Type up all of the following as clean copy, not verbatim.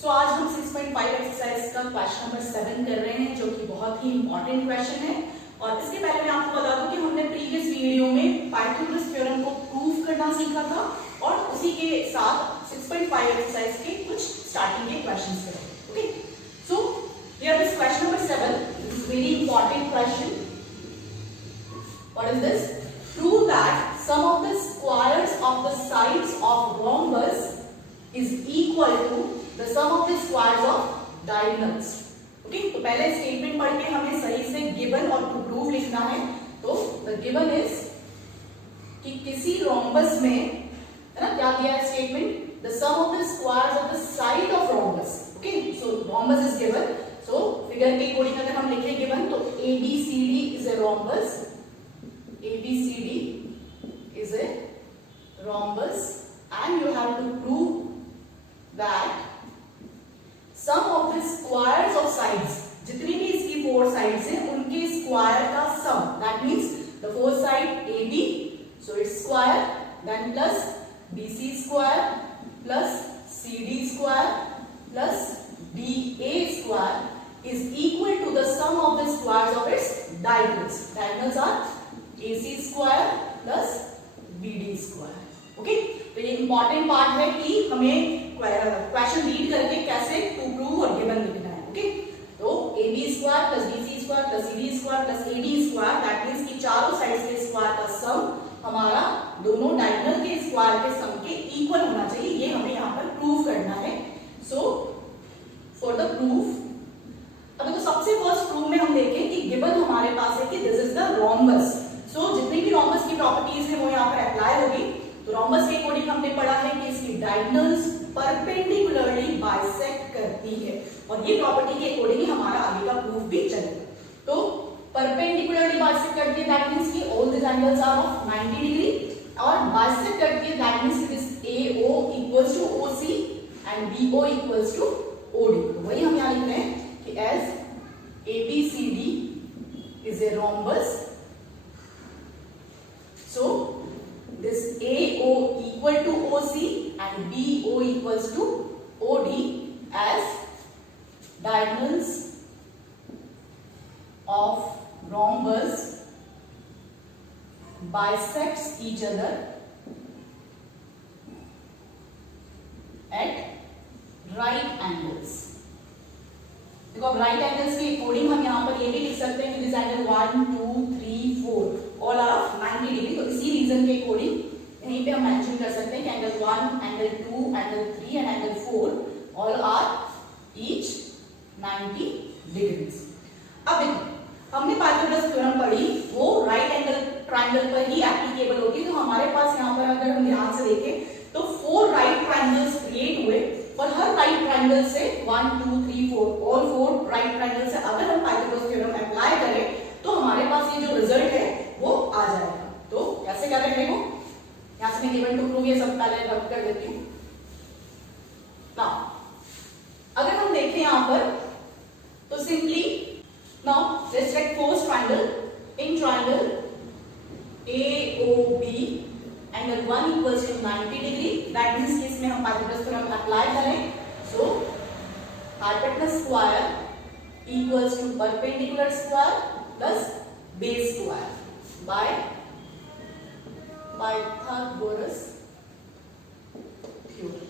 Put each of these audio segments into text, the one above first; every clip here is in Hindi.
सो आज हम 6.5 एक्सरसाइज का क्वेश्चन नंबर 7 कर रहे हैं, जो कि बहुत ही इंपॉर्टेंट क्वेश्चन है। और इसके पहले मैं आपको बता दूं कि हमने प्रीवियस वीडियो में पाइथागोरस थ्योरम को प्रूव करना सीखा था और उसी के साथ 6.5 एक्सरसाइज के कुछ स्टार्टिंग के क्वेश्चंस करेंगे। Okay, so here is question number 7. This is very important question. What is this? Prove that sum of the squares of the sides of rhombus is equal to the sum of the squares of diagonals. Okay, तो पहले स्टेटमेंट पढ़ के हमें सही से गिवन और टू प्रूव लिखना है. तो the given is कि किसी rhombus में है ना, क्या दिया है statement? The sum of the squares of the side of rhombus. Okay, so rhombus is given. So figure के अकॉर्डिंग अगर हम लिखें गिवन, तो ABCD is a rhombus. ABCD is a rhombus and you have to prove that sum of the squares of sides, जितनी भी इसकी फोर साइड्स हैं उनके स्क्वायर का सम, that means the four side AB, so it's square, then plus BC square plus CD square plus DA square is equal to the sum of the squares of its diagonals. Diagonals are AC square plus BD square. Okay, तो ये इंपॉर्टेंट पार्ट है कि हमें क्वेश्चन रीड करके कैसे टू प्रूव और गिवन लिखना है. ओके, तो AB square plus BC square plus CD square plus AD square, that means कि चारों साइड्स के स्क्वायर का सम हमारा दोनों डायगोनल के स्क्वायर के सम के इक्वल होना चाहिए. ये हमें यहाँ पर प्रूव करना है. सो फॉर द प्रूफ, अभी तो सबसे फर्स्ट प्रूफ में हम देखें कि गिवन हमारे पास है कि दिस इज द रोम्बस. सो जितनी भी रोम्बस की प्रॉपर्टीज है वो यहाँ पर अप्लाई होगी. तो रोम्बस के अकॉर्डिंग हमने पढ़ा है कि इसकी डायगोनल्स परपेंडिकुलरली बाइसेक्ट करती है और ये प्रॉपर्टी के अकॉर्डिंग हमारा आगे का प्रूफ भी चलेगा. तो परपेंडिकुलरली बाइसेक्ट करती है, दैट मींस कि all the angles are of 90 degree, और बाइसेक्ट करती है that means this AO equals to OC and BO equals to OD. तो वही हम यहाँ लिख रहे हैं कि as ABCD is a rhombus, so this AO equal to OC and BO equals to OD as diagonals of rhombus bisects each other at right angles. देखो अब राइट एंगल्स के अकॉर्डिंग हम यहाँ पर ये भी लिख सकते हैं कि this angle 1 2 3 4 all are of 90 degree. तो इसी रीजन के अकॉर्डिंग यहीं पे हम मेंशन कर सकते हैं कि angle 1 angle 2 angle 3 and angle 4 all are each 90 degrees. अब देखो हमने पाइथागोरस थ्योरम पढ़ी, वो राइट एंगल ट्रायंगल पर ही एप्लीकेबल होती है. तो हमारे पास यहाँ पर अगर हम ध्यान से देखें तो 4 राइट ट्रायंगल्स क्रिएट हुए और हर राइट ट्रायंगल से 1 2 3 4 ऑल 4 राइट ट्रायंगल से अगर हम पाइथागोरस थ्योरम अप्लाई करें तो हमारे पास ये जो रिजल्ट है वो आ जाएगा. तो कैसे क्या करने को, यहां से मैं गिवन टू प्रूव ये सब पहले रब कर देती हूं. नाउ अगर हम देखें यहां पर तो simply now let's take first triangle. In triangle AOB angle 1 equals to 90 degree, that means कि इसमें हम पाइथागोरस थ्योरम अप्लाई करें. So hypotenuse square equals to perpendicular square plus base square by Pythagoras theorem.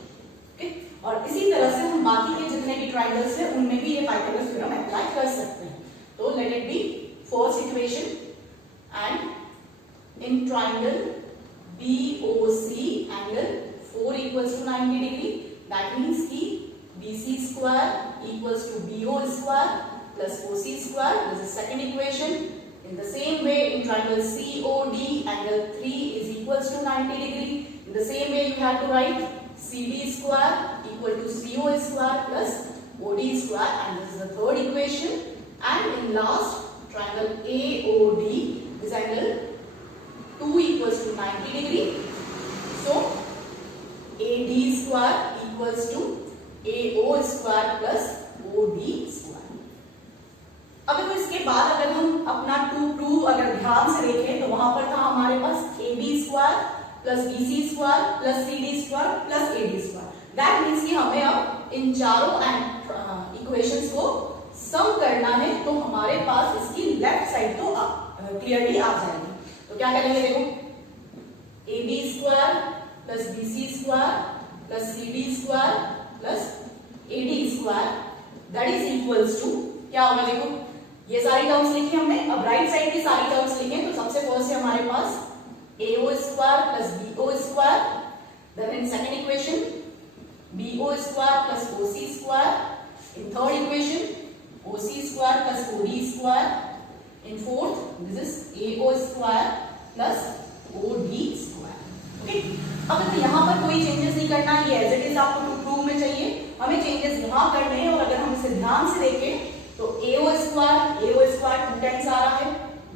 Okay, और इसी तरह से हम बाकी के जितने भी ट्रायंगल्स हैं उनमें भी ये पाइथागोरस थ्योरम अप्लाई कर सकते हैं. तो let it be first equation and in triangle BOC angle 4 equals to 90 degree, that means कि BC square equals to BO square plus OC square. This is second equation. In the same way, in triangle COD angle 3 is equals to 90 degree. In the same way, you have to write CD square equal to CO square plus OD square, and this is the third equation. And in last triangle AOD, this angle 2 equals to 90 degree. So AD square equals to AO square plus OD square. अब तो इसके बाद अगर हम अपना टू प्रूव अगर ध्यान से देखें तो वहां पर था हमारे पास AB square plus BC square plus CD square plus AD square. That means कि हमें अब इन चारों इक्वेशंस को सम करना है तो हमारे पास इसकी लेफ्ट साइड तो क्लियरली आ जाएगी। तो क्या करेंगे, देखो AB square plus BC square plus CD square plus AD square that is equals to क्या होगा, देखो ये सारी टर्म्स लिखी हमने, अब राइट साइड की सारी टर्म्स लिखें तो सबसे फर्स्ट है हमारे पास AO square plus BO square, then in second equation BO square plus OC square, in third equation OC square plus OD square, in fourth this is AO square plus OD square. Okay, अब तो यहाँ पर कोई चेंजेस नहीं करना है, ये एज इट इज आपको टू प्रूव में चाहिए, हमें चेंजेस यहाँ करने हैं। और अगर हम इसे ध्यान से देखें तो AO स्क्वायर 2 टाइम्स आ रहा है,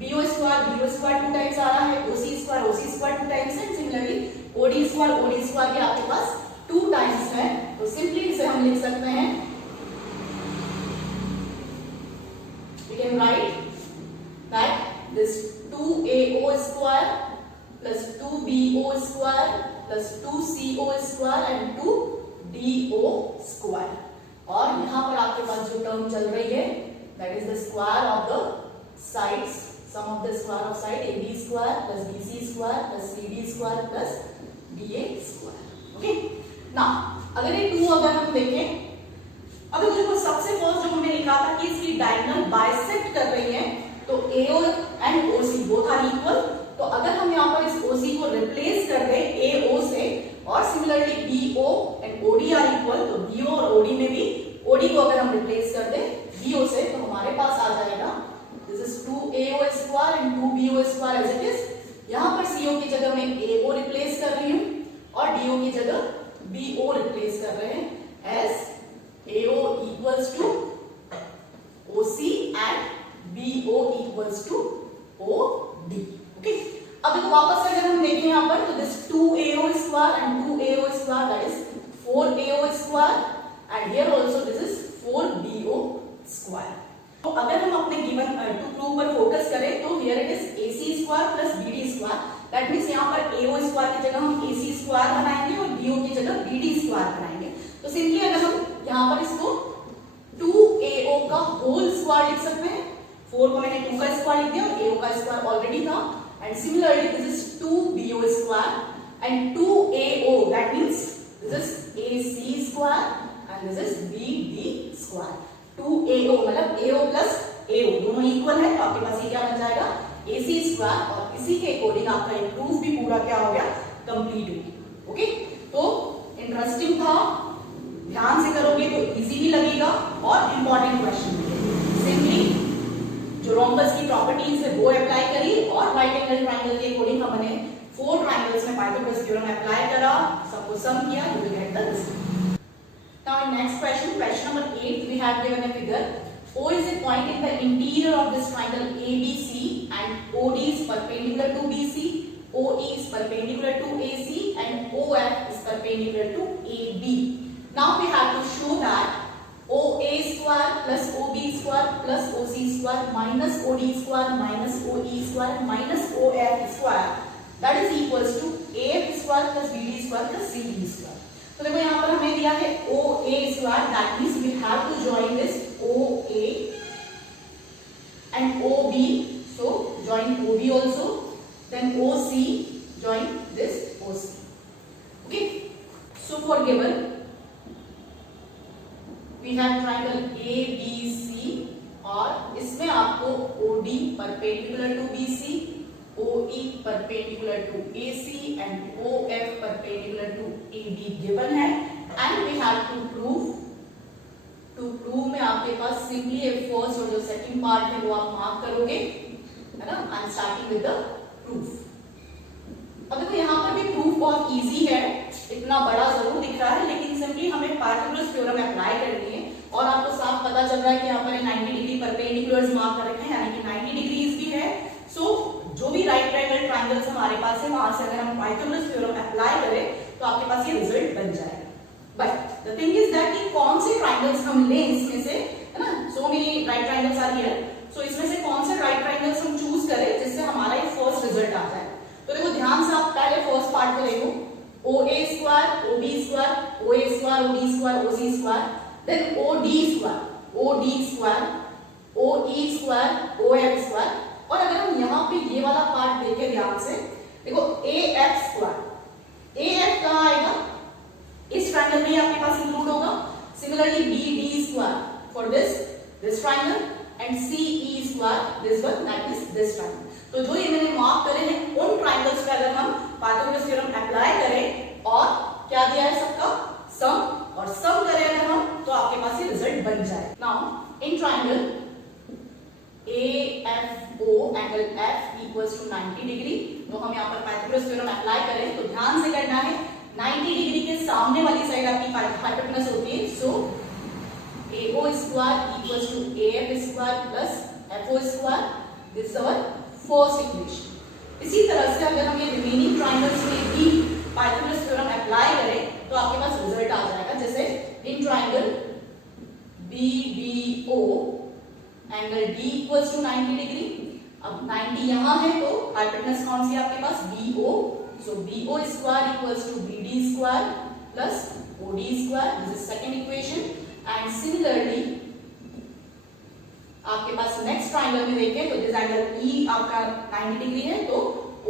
BO स्क्वायर 2 टाइम्स आ रहा है, OC स्क्वायर 2 टाइम्स है, सिमिलरली OD स्क्वायर भी आपके पास 2 टाइम्स है। तो सिंपली इसे हम लिख सकते हैं, we can write that this 2AO square plus 2BO square plus 2CO square and 2DO square, और यहाँ पर आपके पास जो टर्म चल रही है that is the square of the sides, sum of the square of side AB square plus BC square plus CD square plus DA square। Okay, ना अगर ये 2 अगर हम देखें, अगर देखो सबसे फर्स्ट जो हमने लिखा था कि इसकी डायगोनल बाइसेक्ट कर रही है तो AO and OC both are equal, तो अगर हम यहाँ पर इस OC को रिप्लेस कर दें AO से और similarly BO and OD are equal, तो BO और OD में भी OD को अगर हम रिप्लेस कर दें BO से तो हमारे पास आ जाएगा this is 2AO square and 2BO square as it is. यहाँ पर CO की जगह मैं AO रिप्लेस कर रही हूँ और DO की जगह BO रिप्लेस कर रहे हैं as AO equals to OC and BO equals to OD। Okay, अब देखो वापस से अगर हम देखें यहाँ पर तो this 2AO square and 2AO square that is 4AO square and here also this is 4BO square. तो अगर हम अपने गिवन टू प्रूव पर फोकस करें तो here it is AC square plus BD square, that means यहाँ पर AO स्क्वायर की जगह हम AC स्क्वायर बनाएंगे और BO की जगह BD स्क्वायर बनाएंगे। तो सिंपली अगर हम यहाँ पर इसको 2AO का होल स्क्वायर लिख सकते हैं, 4 को मैंने 2 का स्क्वायर लिख दिया और AO का स्क्वायर ऑलरेडी था, and similarly this is 2BO square and 2AO that means this is AC square and this is BD square. 2AO मतलब AO प्लस AO दोनों इक्वल है, तो आपके पास ये क्या बन जाएगा AC स्क्वायर, और इसी के अकॉर्डिंग आपका ये प्रूफ भी पूरा क्या हो गया, कंप्लीट हो गया। ओके, तो इंटरेस्टिंग था, ध्यान से करोगे तो इजी भी लगेगा और इंपॉर्टेंट क्वेश्चन मिलेगा। सिंपली जो रोम्बस की प्रॉपर्टीज है वो अप्लाई करी और राइट एंगल ट्रायंगल के अकॉर्डिंग हमने 4 ट्रायंगल्स में पाइथागोरस थ्योरम अप्लाई करा, सबको सम किया, you will get the result. Now in next question, question number 8, we have given a figure O is a point in the interior of this triangle ABC and OD is perpendicular to BC, OE is perpendicular to AC and OF is perpendicular to AB. Now we have to show that OA square plus OB square plus OC square minus OD square minus OE square minus OF square that is equals to AF square plus BD square plus CD square. तो देखो यहाँ पर हमें दिया है OA square, that means we have to join this OA and OB, so join OB also, then OC join this OC. Okay, so for given we have triangle ABC और इसमें आपको OD perpendicular to BC, OE perpendicular to AC and OF perpendicular to AB given है, and we have to prove में आपके पास सिंपली एक फर्स्ट और जो सेकंड पार्ट है वो आप मार्क करोगे, है ना। I am starting with the proof. अब देखो यहाँ पर भी प्रूफ बहुत इजी है, इतना बड़ा जरूर दिख रहा है, लेकिन सिंपली हमें पाइथागोरस थ्योरम अप्लाई करनी है और आपको साफ पता चल रहा है कि यहाँ पर 90 डिग्री परपेंडिकुलर्स मार्क कर रखे हैं, यानी कि 90 डिग्रीज भी है। सो जो भी राइट एंगल ट्रायंगल्स हमारे पास है वहां से अगर हम पाइथागोरस थ्योरम अप्लाई करें तो आपके पास ये रिजल्ट बन जाएगा। But the thing is that कि कौन से ट्रायंगल्स हम लें इसमें से, है ना। So many right triangles are here, so इसमें से कौन से राइट ट्रायंगल्स हम चूज करें जिससे हमारा ये फर्स्ट रिजल्ट आ जाए। तो देखो ध्यान से आप पहले फर्स्ट पार्ट को देखो, OA square, OB square, OA square, OB square, OC square, then OD square, OD square, OE square, OF square. और अगर हम यहाँ पे ये वाला पार्ट देखें ध्यान से, देखो AF स्क्वायर, AF कहाँ आएगा, इस ट्रायंगल में आपके पास इंक्लूड होगा। Similarly BD square for this triangle and CE square this one, that is this triangle. तो जो ये मैंने मार्क करे हैं उन ट्रायंगल्स पे अगर हम पाइथागोरस थ्योरम अप्लाई करें और क्या दिया है सबका सम, और सम करें अगर हम तो आपके पास ये रिजल्ट बन जाए। Now in triangle AFO angle F equals to 90 degree, तो हम यहाँ पर पाइथागोरस थ्योरम अप्लाई करें तो ध्यान से करना है 90 डिग्री के सामने वाली साइड आपकी हाइपोटेनस होती है। So AO square equals to AF square plus FO square, this is our first equation. इसी तरह से अगर हम ये रिमेनिंग ट्रायंगल्स में भी पाइथागोरस थ्योरम अप्लाई करें तो आपके पास रिजल्ट आ जाएगा। जैसे in triangle BDO angle D equals to 90 degree, अब 90 यहाँ है तो हाइपोटेनस कौन सी है आपके पास BO, so BO square equals to BD square plus OD square, this is second equation. And similarly आपके पास नेक्स्ट ट्रायंगल में देखें तो दिस एंगल E आपका 90 डिग्री है, तो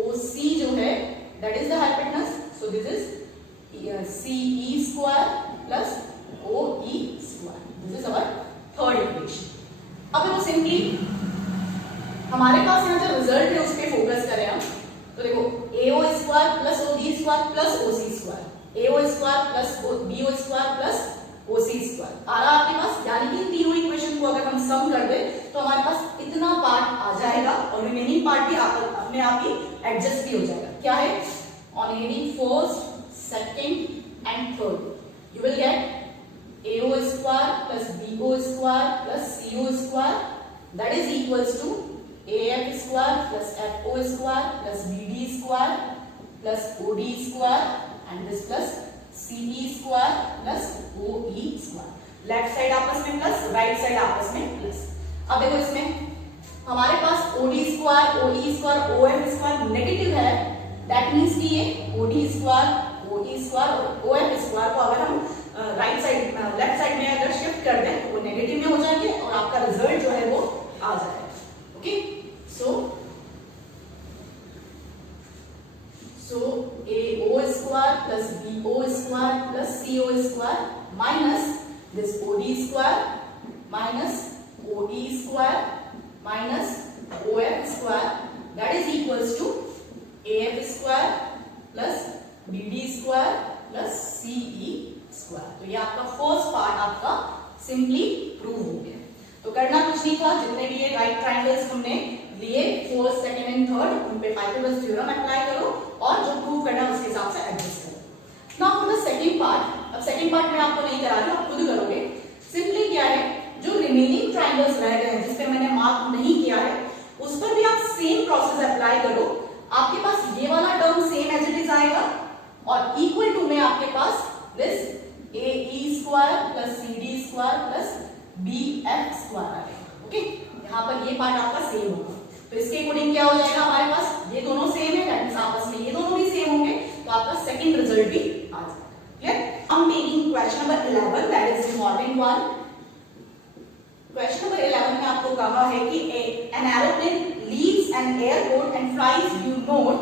OC जो है that is the hypotenuse, so this is CE square plus OE square, this is our third equation. अब देखो सिंपली हमारे पास यहाँ जो रिजल्ट है उस पे फोकस करें हम, तो देखो AO square plus OD square plus OC square, AO square plus BO square plus OC square आ रहा आपके पास, यानी कि तीनों इक्वेशन को अगर हम सम कर दे तो हमारे पास इतना पार्ट आ जाएगा और रिमेनिंग पार्ट भी अपने आप ही एडजस्ट भी हो जाएगा। क्या है, on heading first, second and third you will get AO square plus BO square plus CO square, that is equals to AF square plus FO square plus BD square plus OD square and this plus CE square plus OE square, left side आपस में प्लस, राइट साइड आपस में प्लस। अब देखो इसमें हमारे पास OD square, OE square, OF square negative है, दैट मींस कि ये OD स्क्वायर, OE स्क्वायर और OF स्क्वायर को अगर हम राइट साइड लेफ्ट साइड में अगर शिफ्ट कर दें तो वो नेगेटिव में हो जाएंगे और आपका रिजल्ट जो है वो आ जाएगा। Okay, so AO square plus BO square plus CO square minus this OD square minus OE square minus OF square, that is equals to AF square plus BD square plus CE square. तो ये आपका फर्स्ट पार्ट आपका सिंपली प्रूव हो गया। तो करना कुछ नहीं था, जितने भी ये राइट ट्रायंगल्स हमने लिए फर्स्ट, सेकंड एंड थर्ड, उन पे पाइथागोरस थ्योरम अप्लाई करो और जो प्रूव करना है उसके हिसाब से एडजस्ट करो। Now for the second part, अब सेकंड पार्ट में आपको नहीं करा रही हूं, आप खुद करोगे। सिंपली क्या है, जो रिमेनिंग ट्रायंगल्स रह गए हैं जिस पे मैंने मार्क नहीं किया है उस पर भी आप सेम प्रोसेस अप्लाई करो। आपके पास ये वाला term same as it is आएगा और इक्वल टू में आपके पास this AE square plus CD square plus BF square आएगा। ओके, यहाँ पर ये पार्ट आपका सेम होगा, तो इसके अकॉर्डिंग क्या हो जाएगा हमारे पास, ये दोनों सेम है, दैट मींस आपस में ये दोनों भी सेम होंगे, तो आपका सेकंड रिजल्ट भी आ जाएगा। क्लियर? हम taking question number 11, that is important one. Question number 11 में आपको कहा है कि an aeroplane leaves an airport and flies due north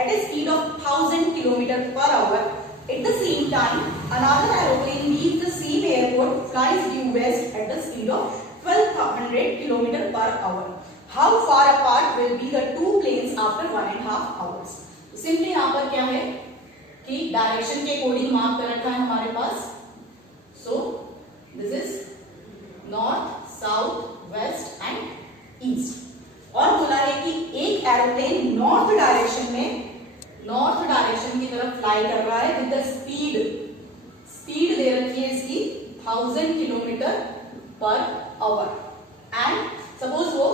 at a speed of 1000 km/h. At the same time, another aeroplane leaves the same airport, flies due west at the speed of 1200 km/h. How far apart will be the two planes after 1.5 hours? Simply यहाँ पर क्या है कि डायरेक्शन के अकॉर्डिंग मार्क कर रखा है हमारे पास। So this is north, south, west and east. और बोला है कि एक एरोप्लेन नॉर्थ डायरेक्शन की तरफ फ्लाई कर रहा है विद द स्पीड दे रखी है इसकी 1000 km/h एंड सपोज वो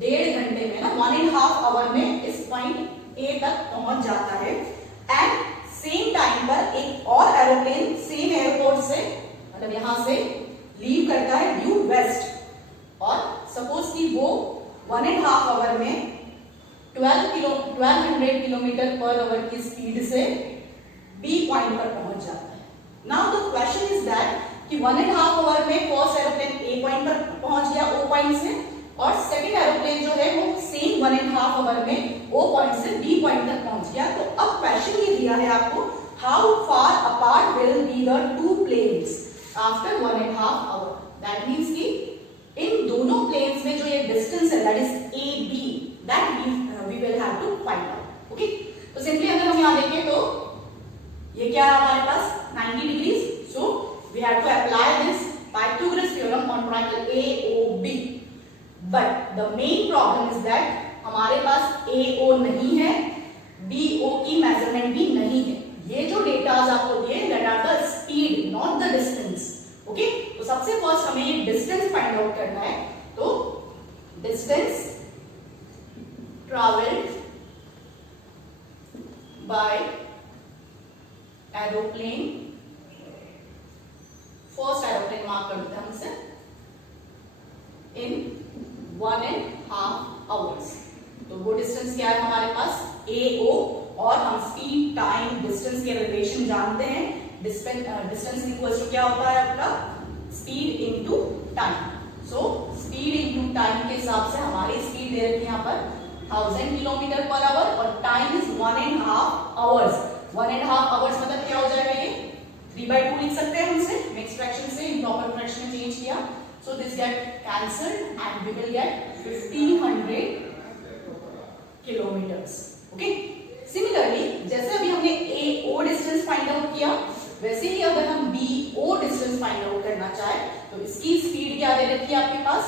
1.5 घंटे में ना 1.5 आवर में इस पॉइंट ए तक पहुंच जाता है एंड सेम टाइम पर एक और एरोप्लेन सेम एयरपोर्ट से मतलब यहां से लीव करता है ड्यू वेस्ट और सपोज कि वो 1.5 आवर में 1200 km/h की स्पीड से बी पॉइंट पर पहुंच जाता है। Now the question is that कि 1.5 आवर में फर्स्ट एरोप्लेन ए पॉइंट पर पहुंच गया ओ पॉइंट से, और सेकंड एरोप्लेन जो है वो सेम 1.5 आवर में ओ पॉइंट से बी पॉइंट तक पहुंच गया। तो अब क्वेश्चन ये दिया है आपको, how far apart will be the two planes after 1.5 hour. That means कि इन दोनों प्लेन्स में जो ये डिस्टेंस है that is A B, that we will have to find out. Okay, तो सिंपली अगर हम यहां देखें तो ये क्या है हमारे पास 90 degrees, so we have to apply this Pythagoras theorem on triangle AOB। But the main problem is that हमारे पास AO नहीं है, BO की मेजरमेंट भी नहीं है। ये जो डेटाज आपको दिए that are the speed not the distance. Okay, तो सबसे फर्स्ट हमें ये डिस्टेंस फाइंड आउट करना है। तो distance travelled bye aeroplane, first aeroplane mark कर देते हैं हमसे, इन 1.5 आवर्स। तो वो डिस्टेंस क्या है हमारे पास AO, और हम स्पीड टाइम डिस्टेंस के रिलेशन जानते हैं। डिस्टेंस इक्वल्स टू क्या होता है आपका speed into time. So speed into time के हिसाब से हमारी स्पीड दे रखी है यहाँ पर 1000 किलोमीटर पर आवर, और टाइम इज 1.5 आवर्स। 1.5 आवर्स मतलब क्या हो जाएगा, ये 3/2 लिख सकते हैं हमसे, नेक्स्ट फ्रैक्शन से इम्प्रॉपर फ्रैक्शन में चेंज किया। So this get cancelled and we will get 1500 kilometers. Okay. Similarly, जैसे अभी हमने AO डिस्टेंस फाइंड आउट किया, वैसे ही अगर हम BO डिस्टेंस फाइंड आउट करना चाहे तो इसकी स्पीड क्या दे रखी है आपके पास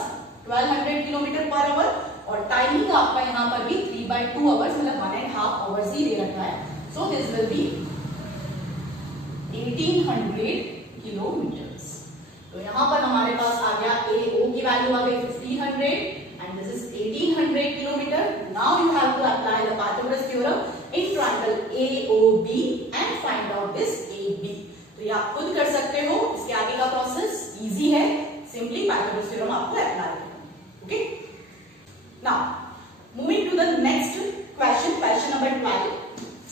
1200 किलोमीटर पर आवर, और टाइमिंग आपका यहाँ पर भी 3/2 आवर्स मतलब 1.5 आवर्स ही दे रखा है। So this will be 1800 kilometres. तो यहाँ पर हमारे पास आ गया AO की वैल्यू आ गई 1500 and this is 1800 kilometre. Now you have to apply the Pythagoras theorem in triangle AOB and find out this AB। तो ये आप खुद कर सकते हो, इसके आगे का प्रोसेस इजी है, सिंपली पाइथागोरस थ्योरम आपको अप्लाई करना। Okay, now moving to the next question, question number 12,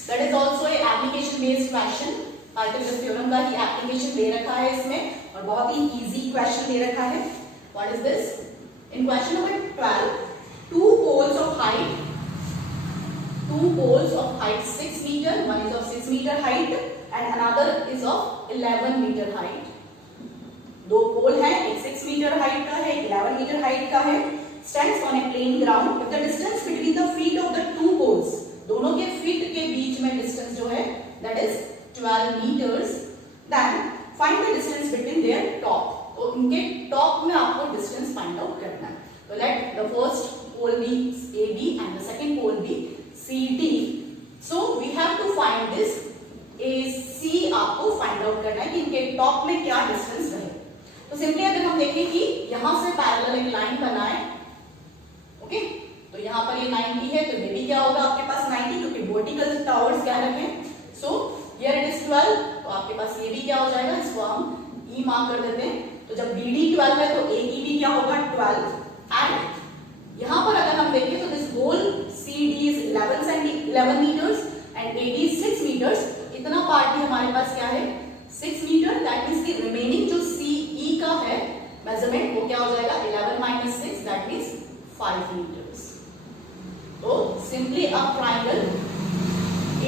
that is also a application based question. Pythagoras theorem का ही एप्लीकेशन दे रखा है इसमें, और बहुत ही इजी क्वेश्चन दे रखा है। What is this? In question number 12, two poles of height 6 meter, one is of 6 meter height and another is of 11 meter height। दो पोल है, एक 6 मीटर हाइट का है, 11 मीटर हाइट का है, stands on a plain ground if the distance between the feet of the two poles, दोनों के फीट के बीच में डिस्टेंस जो है that is 12 meters, then find the distance between their top। तो इनके टॉप में आपको डिस्टेंस फाइंड आउट करना है। तो let the first pole be AB and the second pole be CD। So we have to find this AC, आपको फाइंड आउट करना है कि इनके टॉप में क्या डिस्टेंस रहे। तो सिंपली अगर हम देखें कि यहां से पैरेलल एक लाइन बनाए, ओके, तो यहाँ पर ये 90 है, तो ये भी क्या होगा आपके पास 90, क्योंकि वर्टिकल टावर्स क्या रखे। सो हियर इट इज 12, तो आपके पास ये भी क्या हो जाएगा, इसको हम E मार्क कर देते हैं। तो जब BD 12 है तो AE भी क्या होगा 12, एंड यहाँ पर अगर हम देखें तो this whole CD is 11 meters and AD 6 meters। इतना पार्ट ही हमारे पास क्या है 6 मीटर, दैट मींस कि रिमेनिंग जो CE का है मेजरमेंट वो क्या हो जाएगा 11 minus 6, दैट मींस 5 meters। तो सिंपली अब ट्रायंगल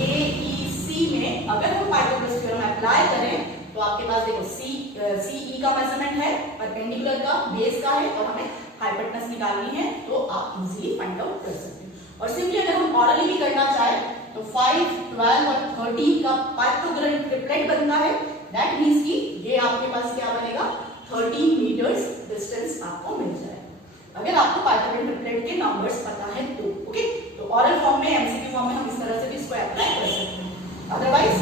AEC में अगर हम पाइथागोरस थ्योरम अप्लाई करें तो आपके पास देखो CE का मेजरमेंट है, परपेंडिकुलर का, बेस का है, और हमें हाइपोटेनस निकालनी है, तो आप इजीली फाइंड आउट कर सकते हैं। और सिंपली अगर हम ऑर्डरली भी करना चाहें तो 5, 12 और 13 का पाइथागोरस ट्रिपलेट बनता है, दैट मींस कि ये आपके पास क्या बनेगा 13 मीटर्स डिस्टेंस आपको मिल जाएगा, अगर आपको पाइथागोरस ट्रिपलेट के नंबर्स पता है तो। ओके, तो ऑरल फॉर्म में, एमसीक्यू फॉर्म में हम इस तरह से भी इसको अप्लाई कर सकते हैं। अदरवाइज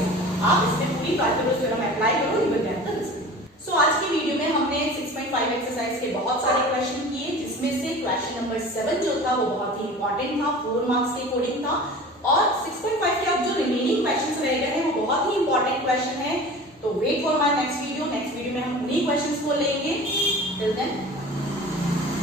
आप इसमें पूरी पाइथागोरस थ्योरम अप्लाई करो, you will get the result. So आज की वीडियो में हमने 6.5 एक्सरसाइज के बहुत सारे क्वेश्चन किए, जिसमें से क्वेश्चन नंबर 7 जो था वो बहुत ही इंपॉर्टेंट था, 4 मार्क्स के अकॉर्डिंग था, और 6.5 के अब जो रिमेनिंग क्वेश्चंस रह गए हैं वो बहुत ही इंपॉर्टेंट क्वेश्चन है। तो wait for my next video में हम उन्हीं क्वेश्चंस को लेंगे। Till then